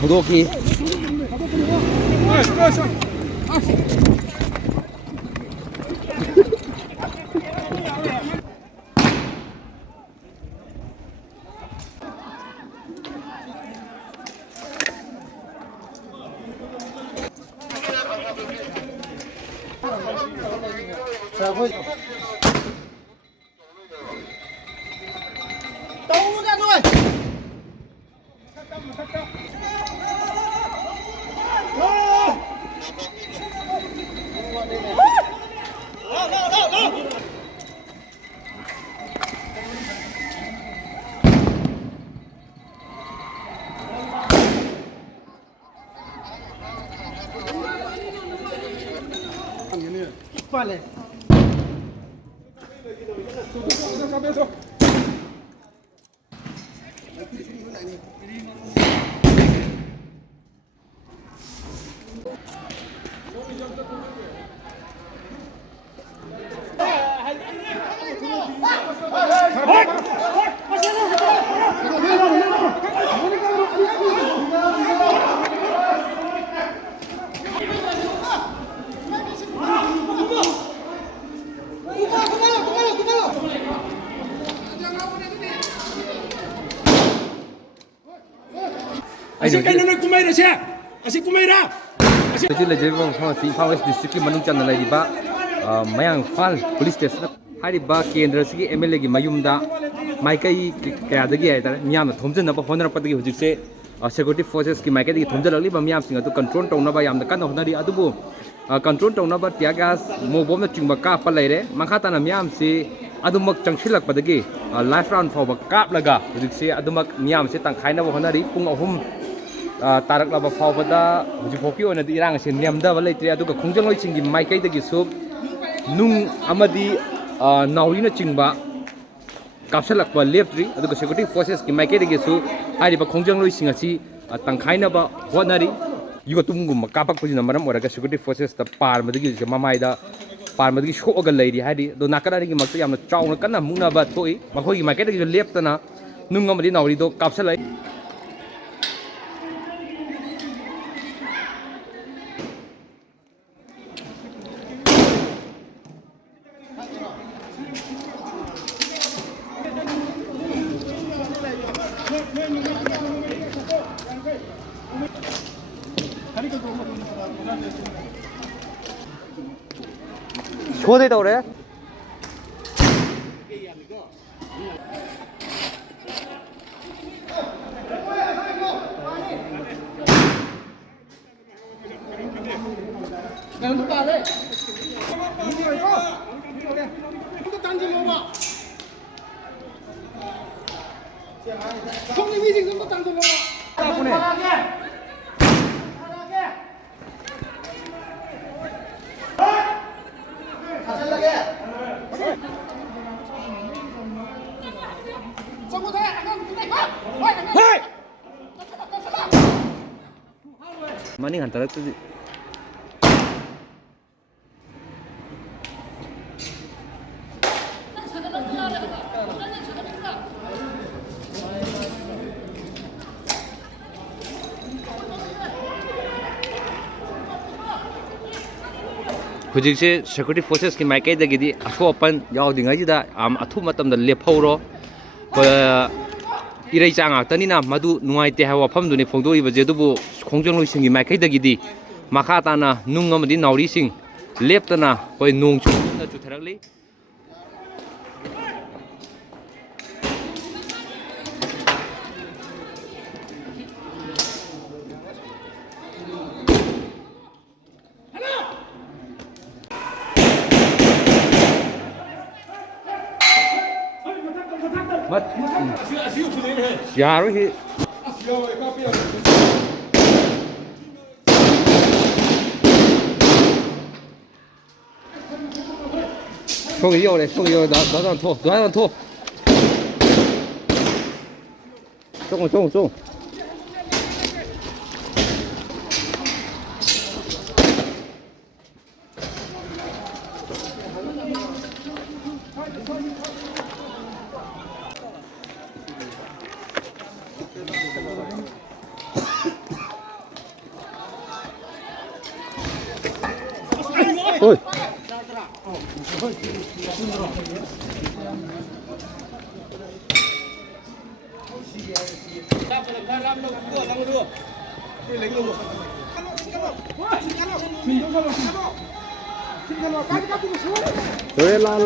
도도기. 자, 거기. 떠오르자, 너희! Vale. Asyik kan nunuk kumai dah siap. Asyik kumai dah. Jadi lagi bang sama si Impal West District Manung Chan lagi ba mayang fal police station hari ba kendra sigi MLA gi mayumda maikai kaya dagi ay tar miyam thomjen na ba honor padagi hujik se security forces ki maikai dagi thomjen lagli ba miyam singa to control tawna ba yamda kan honari adubu control tawna ba tia gas mo bom na chingba ka pa laire makha ta na miyam si adumak changsilak padagi life round for ba kap laga hujik se adumak miyam se tangkhai na ba honari pung ahum tarak laba faubada hujiphoki ona di irang se niamda wala itri aduga khongjangoi chingi maikai dagi sup nung amadi nauri chingba kapsalakpa leptri aduga security forces ki maikai dagi su hari ba khongjang loi singasi tangkhaina ba honari yuga tumgum kapak pujina maram oraga security forces ta par madagi se mamaida par madagi shoga leiri hari do nakara gi makta yamna chauna kana mungna ba thoi makhoi gi maikai dagi leptana nung amadi nauri do kapsalai 쇼대다 그래? 내가 누가 하래? 누가 이거? 이거 딴지 먹어. 형님 이제 이거 딴지 먹어. 보내. Maning hantar tu hujikse security forces ki maikai da gidi aso open yaw dinga jida am athu matam da lephoro irai changa tani na madu nuai te hawa pham duni phongdoi ba je dubu khongjang loi singi maikai da gidi makha ta na nung amadi nauri sing leptana koi nong chu na chu tharakli mất già rồi thì không cái yêu này không cái yêu đó là thua đó là thua chung 어이. rồi là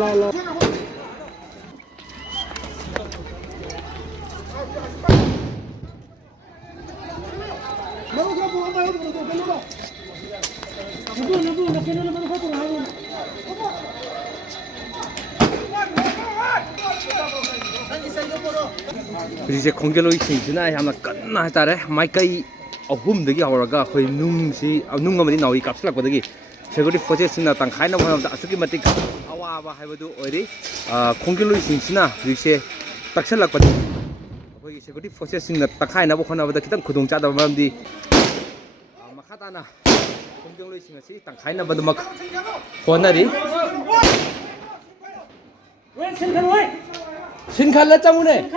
이제 공개로이 칭지나 야마 끝나 했다래 마이카이 어훔득이 하오라가 거의 능어머니 나오이 값슬락거든기 제거리 포제스나 땅 가이나 보면 아스키 마틱 아와바 하이버도 어디 공개로이 칭지나 이제 딱슬락거든 거기 제거리 포제스나 땅 가이나 보거나보다 기타 구동 짜다 마음디 마카다나 공개로이 칭지 땅 가이나 봐도 막 호나리 신칼라 짱우네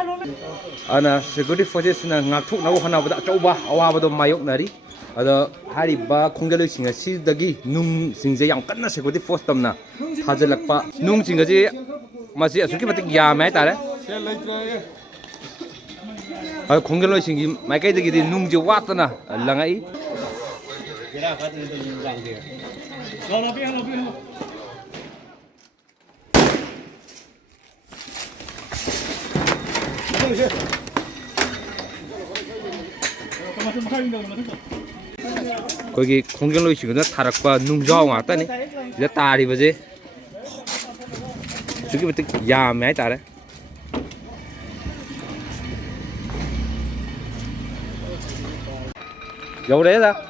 아나 세구리 포제스나 ngakthok nawo hanabada chauba awabado mayoknari ada hariba khongeloi singa sidagi nung singje yang kanna seguди force tamna hajalakpa nung singaji masi asuki matik yam hai tare a khongeloi singi maikai dagi di nung je watna langai 거기 공경로이 시구나 타락과 능자옹 왔다니 이제 딸이 뭐지 저기부터 야매 딸에 여우래다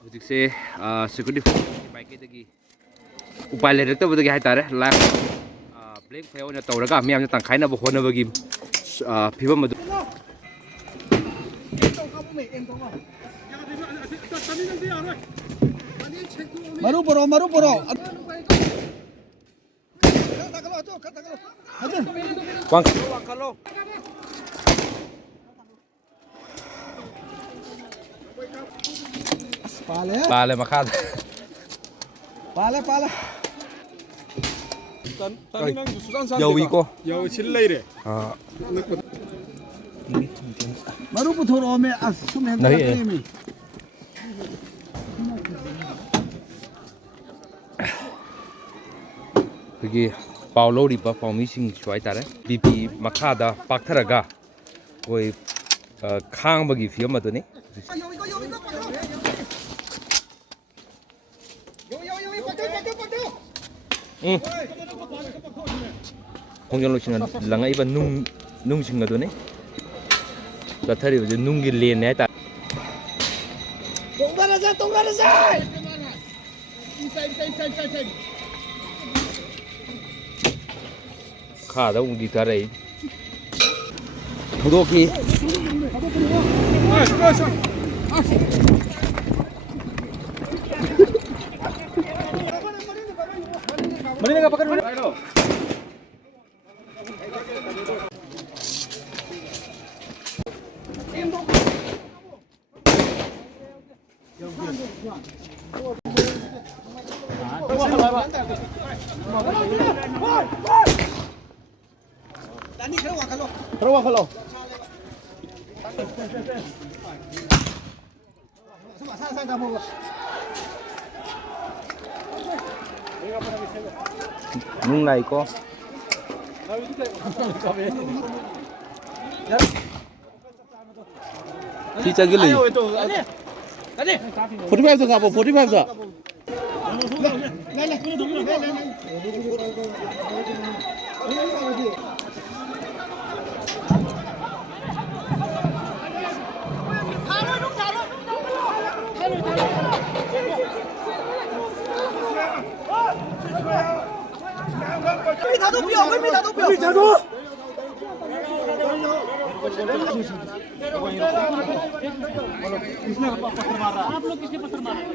hꯧꯖꯤꯛꯁꯦ security bike upai leirꯛꯇꯕꯗꯒꯤ ꯍꯥꯏꯇꯥꯔꯦ life black ꯐꯥꯏ ꯑꯣꯏꯅ ꯇꯧꯔꯒ ꯃꯤꯌꯥꯝꯅ ꯇꯪꯈꯥꯏꯅꯕ ꯍꯣꯠꯅꯕꯒꯤ ꯐꯤꯕꯝ ꯑꯗꯨ maru boro wangkalo pale makada pala 여우 있고 여우 칠레이래. maru puthorome asum hem Nahi. mi 여기 파울로리바 파미싱 좋아이다래 BP 마카다 박타라가 거의 캉버기 피엄마더니 응 공전로싱은 랑아이바 뭉싱가더니 자타리 이제 뭉기 레네 다 동가라자 카다 웅기 타레이 도도키 Mari nga pakan mo. terwa kalau sama kamu nung này có chi chơi cái gì 45도 가보 45도 आप लोग किसने पत्थर मारा